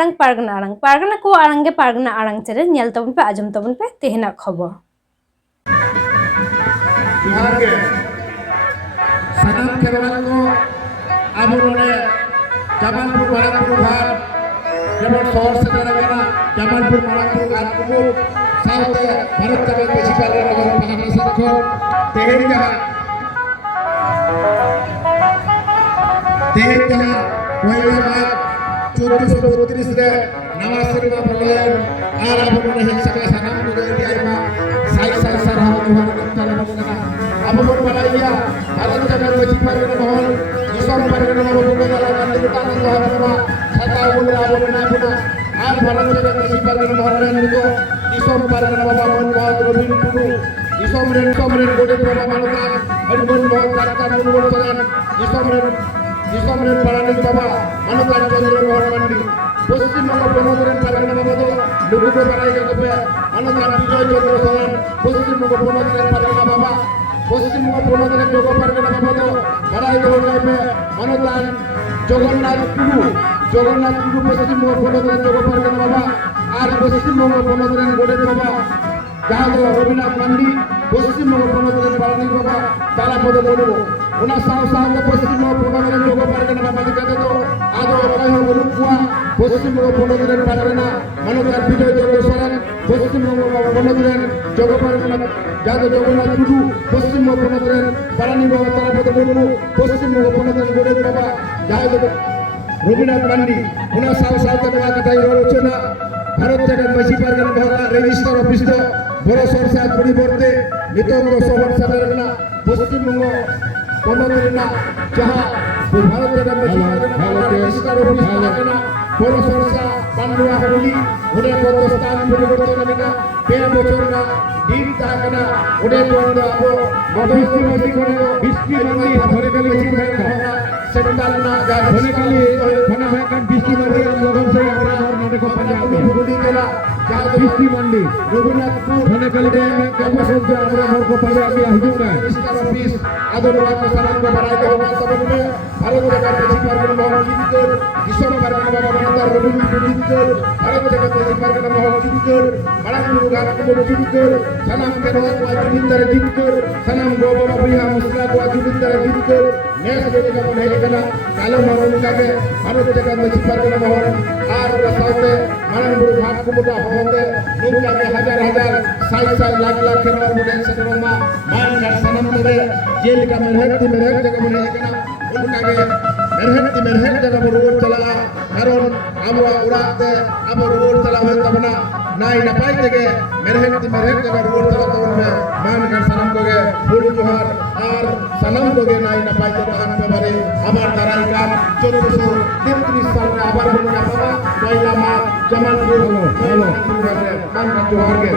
arang pargana ko arangge pargana arang channel nyel tabon pe ajom tabon pe tehena khobor जोहार गे सनम खेरवाल को अब उन्होंने जमालपुर मारापुर भार जब शहर से तरगना जमालपुर मारापुर गानपुर साउथ भारत जगत बेसी पाले नगर पहाड़ से देखो तेहेर जहां पहला बार 1432 रे नवा सिरमा प्रलयन और अब उन्होंने हिंसा सनम को दे दिया साई साई सरहा जोहार तला बगना अब उन्होंने बनाया भारत जगत बेसी पाले नगर दिसम पाले नगर बगना गांधी का जोहार बना छाता बोले अब ना बुना আর ভারতের শিল্পের মহারানী को दिसम पाले बाबा मन बहुत रविन टुडू दिसम रे गोटे बाबा मानतान हरिमन बहुत डाक्टर मुनगोल प्रधान दिसम रे पारानी बाबा मानतान चंद्र मोहन मंडी पश्चिम बंग प्रमोदरन पारगना बाबा तो लोगो को बनाई के पे मानतान विजय चंद्र सोरेन पश्चिम बंग प्रमोदरन पारगना बाबा पश्चिम बंग प्रमोदरन जोगो पारगना बाबा तो बनाई के पे मानतान जगन्नाथ टुडू पश्चिम बंग प्रमोदरन जोगो पारगना बाबा আর পশ্চিমবঙ্গ প্রণোদনের গোড়ের বাবা জাহাজ রবীন্দ্রনাথ মান্ডি পশ্চিমবঙ্গ প্রণোদনের পারানি বাবা তারাপদ বলব ওনার সাহসাহকে পশ্চিমবঙ্গ প্রণোদনের যোগ পারবেন বাবা দিকে তো আদৌ অপায় গরুকুয়া পশ্চিমবঙ্গ প্রণোদনের পারবে না মানবতার বিজয় চন্দ্র সোরেন পশ্চিমবঙ্গ প্রণোদনের যোগ পারবেন যাদব জগন্নাথ টুডু পশ্চিমবঙ্গ প্রণোদনের পারানি বাবা তারাপদ বলব পশ্চিমবঙ্গ প্রণোদনের গোড়ের বাবা জাহাজ রবীন্দ্রনাথ মান্ডি ওনার সাহসাহকে বলা কথাই রয়েছে না ভারত জায়গায় বেশি পারগানা ভাগা রেজিস্টার অফিস তো বড় সরকার পরিবর্তে নিতঙ্গ শহর সাধারণ পশ্চিমবঙ্গ পনগরিনা যাহা ভারত জায়গায় বেশি পারগানা রেজিস্টার অফিস থাকেনা বড় সরকার পান্ডুয়া হলি ওদের কত স্থান পরিবর্তন না 5 বছর না দিন থাকেনা ওদের বন্ধ আবো মধ্যস্থ বেশি করে বৃষ্টি মানি ধরে গেলে বেশি ভাগা সেন্টার না ধরে গেলে মনে হয় কারণ বৃষ্টি মানি লগন से আমরা देखो पंजाब गुडी जिला जहां बृष्टि मंडी रघुनाथपुर होने के लिए कैंपस से हमरा घर को पंजाब में हिजू में इसका ऑफिस आदरवाद के सलाम को बनाए के होगा सब में भारत जगत बेसी पारगना मोहन जिनकर दिसम पारगना बाबा बनता रघुनाथ जिनकर भारत जगत बेसी पारगना मोहन जिनकर बड़ापुर गांव को जिनकर सलाम केरवा को जिनकर जिनकर सलाम गोबा बिया मुस्ला को जिनकर जिनकर नेस बेटी का बने केना कालो मरन का के भारत जगत बेसी पारगना मोहन আর রাস্তাতে মাননপুর ঘাট কুমটা হতে নৌকাকে হাজার হাজার সাই লাখ লাখ খেলোয়াড় মুডে সেটরমা মান ঘাট সনম করে जेल का मेहनत जगह बने केना उनकागे मेहनत जगह रोड चला कारण আমরা উড়াতে আমরা रोड चला হয় তবনা নাই নাপাই থেকে मेहनत जगह रोड चला তবনা মান ঘাট সনম করে ফুল জোহার আর সনম করে নাই নাপাই থেকে হাত পারে আমার দাঁড়াই কাম 1433 সালে আবার বলে না বাবা পয়লা মা জামালপুর হলো মান ঘাট জোহার কে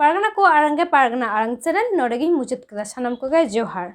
pargana ko arangge pargana arang channel nodegi muchit kala sanam ko ga johar